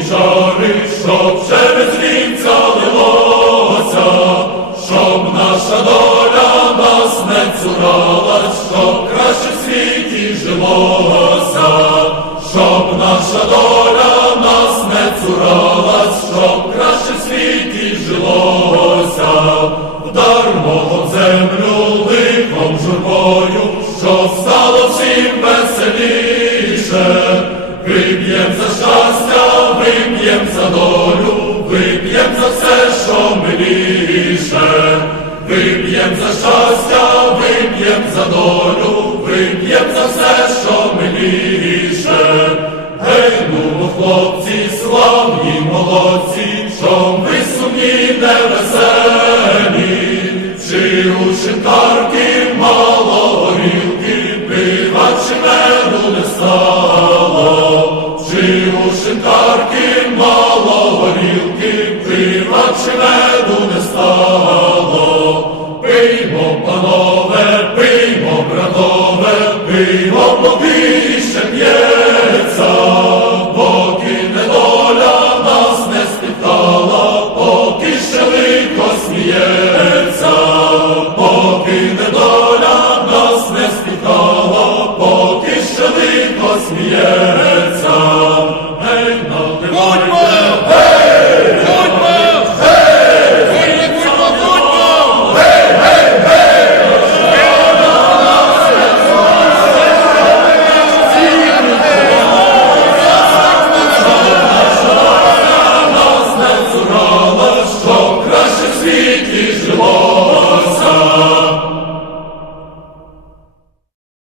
чари, щоб через вінця лилося, щоб наша доля нас не цуралась, щоб краще в світі жилося, щоб наша доля нас не цуралась, щоб краще в світі жилося, вдармо об землю лихом журбою, щоб стало всім веселіше. Вип'єм за долю, вип'єм за все, що миліше. Вип'єм за щастя, вип'єм за долю, вип'єм за все, що миліше. Гей, ну, хлопці, славні молодці, що ви сумні невеселі, чи у шинкарки пива меду не стало. Пиймо, панове, пиймо, поки